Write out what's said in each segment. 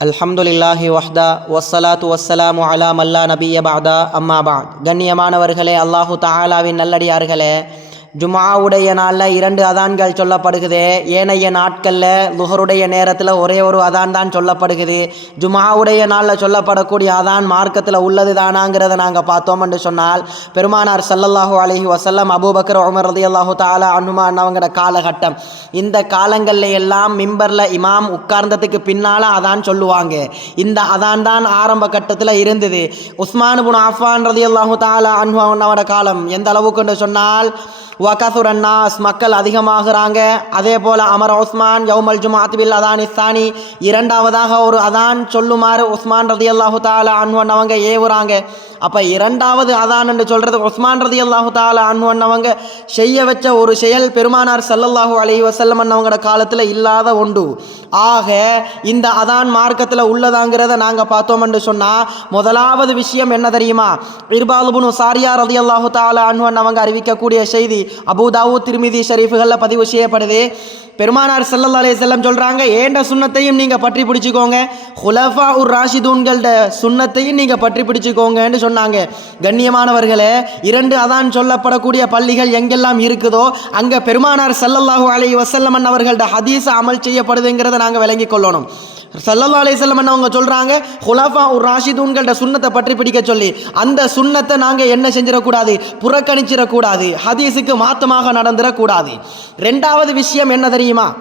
அல்ஹம்துலில்லாஹி வஹ்தா வஸ்ஸலாத்து வஸ்ஸலாமு அலாம் மல்லா நபிய பாதா அம்மா பாத் கண்ணியமானவர்களே அல்லாஹு தாலாவின் நல்லடியார்களே ஜுமாவுடைய நாளில் இரண்டு அதான்கள் சொல்லப்படுகுது. ஏனைய நாட்களில் லுஹருடைய நேரத்தில் ஒரே ஒரு அதான் தான் சொல்லப்படுகுது. ஜுமாவுடைய நாளில் சொல்லப்படக்கூடிய அதான் மார்க்கத்தில் உள்ளது தானாங்கிறத நாங்கள் பார்த்தோம் என்று சொன்னால் பெருமானார் ஸல்லல்லாஹு அலஹி வசல்லம் அபூபக்கர் உமர் ரலியல்லாஹு தாலா அனுமா அவங்களோட காலகட்டம். இந்த காலங்களில் எல்லாம் மிம்பரில் இமாம் உட்கார்ந்ததுக்கு பின்னால் அதான் சொல்லுவாங்க. இந்த அதான் தான் ஆரம்ப கட்டத்தில் இருந்தது. உஸ்மான் புன் ரதி அல்லாஹு தாலா அன்ஹு அவனோட காலம் எந்த அளவுக்கு என்று சொன்னால் வகசுரன்னாஸ் மக்கள் அதிகமாகிறாங்க. அதே போல் அமர் உஸ்மான் யௌமல் ஜுமாத் பில் அதான் இஸ்தானி இரண்டாவதாக ஒரு அதான் சொல்லுமாறு உஸ்மான் ரதி அல்லாஹு தாலா அன்வன் அவங்க ஏவுறாங்க. அப்போ இரண்டாவது அதான் என்று சொல்கிறது உஸ்மான் ரதி அல்லாஹு தாலா அன்வன் அவங்க செய்ய வச்ச ஒரு செயல் பெருமானார் சல்லல்லாஹு அலி வசல்லம் அவங்களோட காலத்தில் இல்லாத ஒன்று. ஆக இந்த அதான் மார்க்கத்தில் உள்ளதாங்கிறத நாங்கள் பார்த்தோம் என்று சொன்னால் முதலாவது விஷயம் என்ன தெரியுமா? இர்பாலுபுனு சாரியா ரதி அல்லாஹு தாலா அன்வன் அவங்க அறிவிக்கக்கூடிய செய்தி அபுதாவு திருமிதி ஷரீஃபுகளில் பதிவு செய்யப்படுது. பெருமானார் சல்லல்லா அலே செல்லம் சொல்கிறாங்க ஏண்ட சுண்ணத்தையும் நீங்கள் பற்றி பிடிச்சிக்கோங்க. ஹுலஃபா உர் ராஷிதூன்களோட சுண்ணத்தையும் நீங்கள் பற்றி பிடிச்சிக்கோங்கன்னு சொன்னாங்க. கண்ணியமானவர்களே இரண்டு அதான் சொல்லப்படக்கூடிய பள்ளிகள் எங்கெல்லாம் இருக்குதோ அங்கே பெருமானார் செல்லல்லாஹு அலி வசல்லமன் அவர்களோட ஹதீஸ் அமல் செய்யப்படுதுங்கிறத நாங்கள் விளங்கிக் கொள்ளணும். சல்லல்லா அலையம் அவங்க சொல்கிறாங்க ஹுலாஃபா ஒரு ராஷிதூன்களோட சுண்ணத்தை பற்றி பிடிக்க சொல்லி அந்த சுண்ணத்தை நாங்கள் என்ன செஞ்சிடக்கூடாது? புறக்கணிச்சிடக்கூடாது. ஹதீஸுக்கு மாத்தமாக நடந்துடக்கூடாது. ரெண்டாவது விஷயம் என்ன தெரியுமா?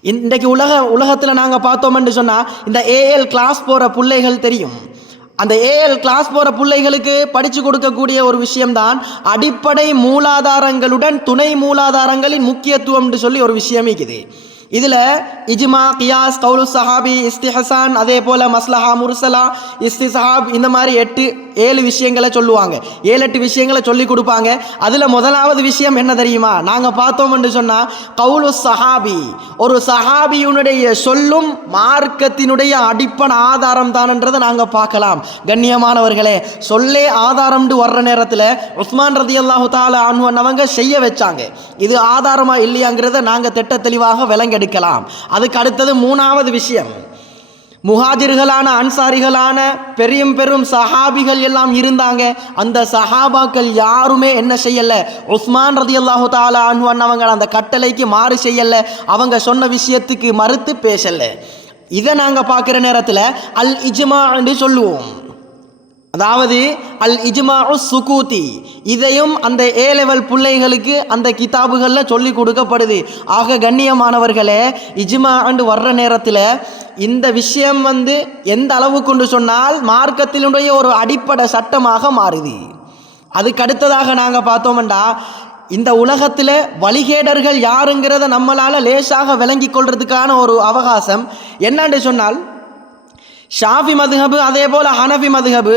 இன்றைக்கு உலக உலகத்தில் நாங்கள் பார்த்தோம்னு சொன்னால் இந்த ஏஎல் கிளாஸ் போகிற பிள்ளைகள் தெரியும். அந்த ஏஎல் கிளாஸ் போகிற பிள்ளைகளுக்கு படித்து கொடுக்கக்கூடிய ஒரு விஷயம்தான் அடிப்படை மூலாதாரங்களுடன் துணை மூலாதாரங்களின் முக்கியத்துவம்னு சொல்லி ஒரு விஷயம் இருக்குது. இதில் இஜ்மா கியாஸ் கவுலு சஹாபி இஸ்திஹசான் அதே போல் மஸ்லஹா முர்சலா இஸ்திசஹாப் இந்த மாதிரி எட்டு ஏழு விஷயங்களை சொல்லுவாங்க. ஏழு எட்டு விஷயங்களை சொல்லி கொடுப்பாங்க. அதில் முதலாவது விஷயம் என்ன தெரியுமா? நாங்கள் பார்த்தோம்னு சொன்னால் கவுலு சஹாபி ஒரு சஹாபியுனுடைய சொல்லும் மார்க்கத்தினுடைய அடிப்படை ஆதாரம் தான்ன்றதை நாங்கள் பார்க்கலாம். கண்ணியமானவர்களே சொல்லே ஆதாரம்னு வர்ற நேரத்தில் உஸ்மான் ரதி அல்லாஹு தாலா அவங்க செய்ய வச்சாங்க. இது ஆதாரமாக இல்லையாங்கிறத நாங்கள் திட்ட தெளிவாக விளங்கெடுக்கலாம் அதுக்கு அடுத்தது மூணாவது விஷயம். முஹாஜிர்களான அன்சாரிகளான பெரும் பெரும் சஹாபிகள் எல்லாம் இருந்தாங்க. அந்த சஹாபாக்கள் யாருமே என்ன செய்யல? உஸ்மான் ரதி அல்லாஹு தாலா அன்வன் அவங்க அந்த கட்டளைக்கு மாறு செய்யல. அவங்க சொன்ன விஷயத்துக்கு மறுத்து பேசலை. இதை நாங்கள் பார்க்குற நேரத்தில் அல் இஜ்மா என்று சொல்லுவோம். அதாவது அல் இஜ்மா சுகூத்தி இதையும் அந்த ஏ லெவல் பிள்ளைகளுக்கு அந்த கிதாபுகளில் சொல்லி கொடுக்கப்படுது. ஆக கண்ணியமானவர்களே இஜ்மா ஆண்டு வர்ற நேரத்தில் இந்த விஷயம் வந்து எந்த அளவு கொண்டு சொன்னால் மார்க்கத்தினுடைய ஒரு அடிப்படை சட்டமாக மாறுது. அதுக்கு அடுத்ததாக நாங்கள் பார்த்தோம்டா இந்த உலகத்தில் வழிகேடர்கள் யாருங்கிறத நம்மளால் லேசாக விளங்கி கொள்றதுக்கான ஒரு அவகாசம் என்னன்னு சொன்னால் ஷாஃபி மதுஹபு அதே போல் ஹனஃபி மதுஹபு.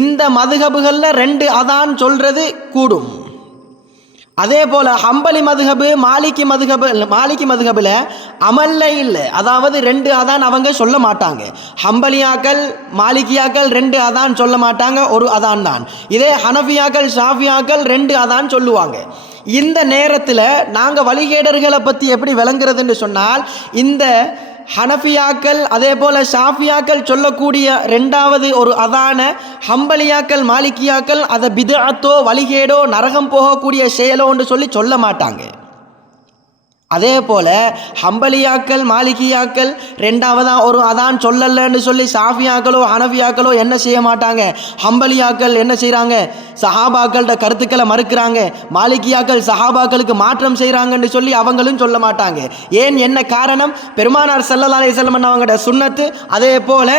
இந்த மதுஹபுகளில் ரெண்டு அதான் சொல்கிறது கூடும். அதே போல் ஹம்பலி மதுகபு மாலிக்கி மதுகபு மாலிகி மதுகபில் அமல்ல இல்லை. அதாவது ரெண்டு அதான் அவங்க சொல்ல மாட்டாங்க. ஹம்பலியாக்கள் மாலிகியாக்கள் ரெண்டு அதான் சொல்ல மாட்டாங்க ஒரு அதான் தான். இதே ஹனஃபியாக்கள் ஷாஃபியாக்கள் ரெண்டு அதான் சொல்லுவாங்க. இந்த நேரத்தில் நாங்கள் வழிகேடர்களை பற்றி எப்படி விளங்குறதுன்னு சொன்னால் இந்த ஹனஃபியாக்கள் அதே போல் ஷாஃபியாக்கள் சொல்லக்கூடிய ரெண்டாவது ஒரு அதான ஹம்பலியாக்கள் மாலிகியாக்கள் அதை பிதாத்தோ வழிகேடோ நரகம் போகக்கூடிய செயலோன்று சொல்லி சொல்ல மாட்டாங்க. அதே போல் ஹம்பலியாக்கள் மாலிகியாக்கள் ரெண்டாவதாக ஒரு அதான் சொல்லலன்னு சொல்லி சாஃபியாக்களோ ஹனஃபியாக்களோ என்ன செய்ய மாட்டாங்க? ஹம்பலியாக்கள் என்ன செய்கிறாங்க சஹாபாக்கள்கிட்ட கருத்துக்களை மறுக்கிறாங்க. மாலிகியாக்கள் சஹாபாக்களுக்கு மாற்றம் செய்கிறாங்கன்னு சொல்லி அவங்களும் சொல்ல மாட்டாங்க. ஏன் என்ன காரணம்? பெருமானார் சல்லல்லா அலிசல்மன் அவங்களோட சுண்ணத்து அதே போல்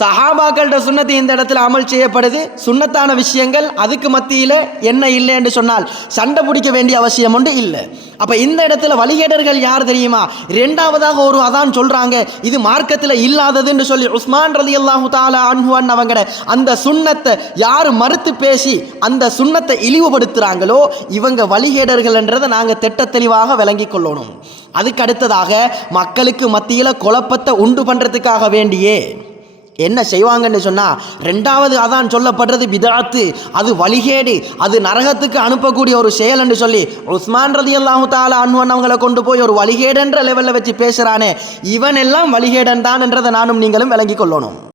சஹாபாக்கள்கிட்ட சுண்ணத்து இந்த இடத்துல அமல் செய்யப்படுது. சுண்ணத்தான விஷயங்கள் அதுக்கு மத்தியில் என்ன இல்லை என்று சொன்னால் சண்டை பிடிக்க வேண்டிய அவசியம் ஒன்று இல்லை. அப்போ இந்த இடத்துல வழிகேடர்கள் யார் தெரியுமா? ரெண்டாவதாக ஒரு அதான் சொல்கிறாங்க இது மார்க்கத்தில் இல்லாததுன்னு சொல்லி உஸ்மான் ரதி அல்லாஹு தாலா அன்ஹுவான் அவங்கட அந்த சுண்ணத்தை யார் மறுத்து பேசி அந்த சுண்ணத்தை இழிவுபடுத்துகிறாங்களோ இவங்க வழிகேடர்கள்ன்றதை நாங்கள் திட்ட தெளிவாக விளங்கி கொள்ளணும். அதுக்கு அடுத்ததாக மக்களுக்கு மத்தியில் குழப்பத்தை உண்டு பண்ணுறதுக்காக வேண்டியே என்ன செய்வாங்கன்னு சொன்னால் ரெண்டாவது அதான் சொல்லப்படுறது பிதாத்து. அது வழிகேடு. அது நரகத்துக்கு அனுப்பக்கூடிய ஒரு செயல் என்று சொல்லி உஸ்மான் ரதி அல்லாஹு தாலா அன்வன் அவங்களை கொண்டு போய் ஒரு வழிகேடுன்ற லெவலில் வச்சு பேசுகிறானே இவன் எல்லாம் வழிகேடன் தான் என்றதை நானும் நீங்களும் விளங்கி கொள்ளணும்.